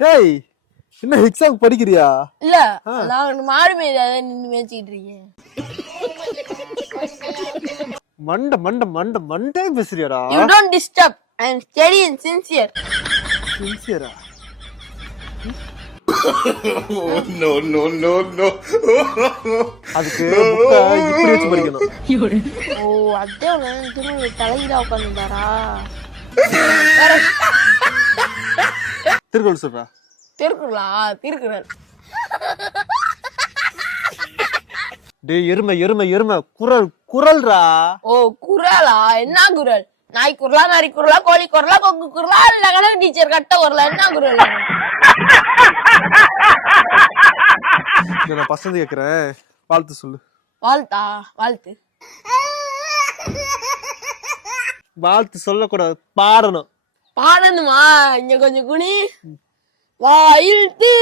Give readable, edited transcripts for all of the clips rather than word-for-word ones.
டேய் என்ன எக்ஸாம் படிக்கிறியா? இல்ல நான் மாடு மேல நின்னு மேய்ச்சிட்டு இருக்கேன். மண்டை பேசுறியாடா? You don't disturb. I am steady and sincere. சின்சியரா? No. அதுக்கு புக்கை இப்படி வச்சு படிக்கணும். ஓ அதே திரும்ப தலையில உட்காந்துட்டாரா? திருக்குறள் சொல்றா. திருக்குறள். டேய் எருமை குறள்ரா. ஓ குறளா? என்ன குறள்? நாய் குறளா, நரி குறளா, கோழி குறளா, கொக்கு குறளா, இல்ல கணக்கு டீச்சர் கட்ட குறளா? என்ன குறள்? நான் பசங்க கேக்குறேன், வாழ்த்து சொல்லு. வாழ்த்து சொல்லக்கூடாது, பாடணும். பாடணுமா? இங்க கொஞ்சம் குனி. வாழ்த்து.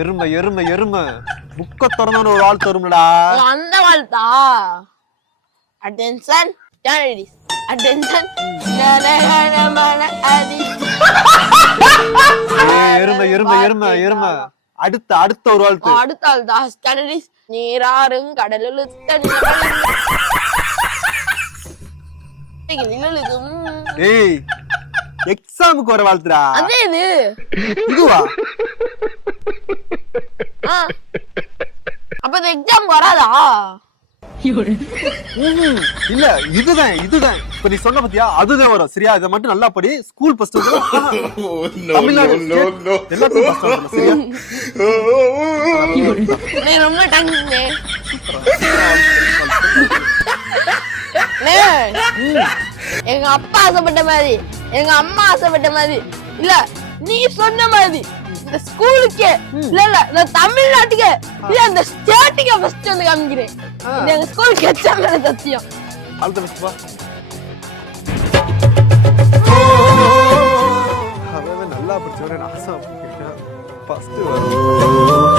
எருமை புக்க திறந்தான ஒரு வாழ்த்து வரும்லடா. அந்த வாழ்த்தா? Attention attention. எருமை அடுத்த ஒரு வாழ்த்து. அடுத்த வாழ்த்தா? ஸ்டடீஸ் நீராறும் கடலுள் ஏய் எக்ஸாமுக்கு வர வாழ்த்துடா. அதே இதுவா? அப்ப இந்த எக்ஸாம் வராதா? இல்ல இதுதான் இப்ப நீ சொன்ன பத்தியா, அதுதான் வரும். சரியா? இதை மட்டும் நல்லா படி. ஸ்கூல் ஃபர்ஸ்ட் தமிழ்நாடு எல்லாத்துக்கும் ஃபர்ஸ்ட் வரணும். சரியா? நீ ரொம்ப டங்குனே. எங்க அப்பா ஆசைப்பட்ட மாதிரி, எங்க அம்மா ஆசைப்பட்ட மாதிரி இல்ல, நீ சொன்ன மாதிரி இந்த ஸ்கூலுக்கே இல்ல இந்த தமிழ்நாட்டுக்கே இல்ல இந்த ஸ்டேட்டுக்கே ஃபர்ஸ்ட் வந்து காமிக்கிறேன். எங்க ஸ்கூலுக்கு எக்ஸாம் சத்தியம். ஆல் தி பெஸ்ட் பா. அவன் நல்லா படிச்சவரே நான் ஆசை ஃபர்ஸ்ட் வரும்.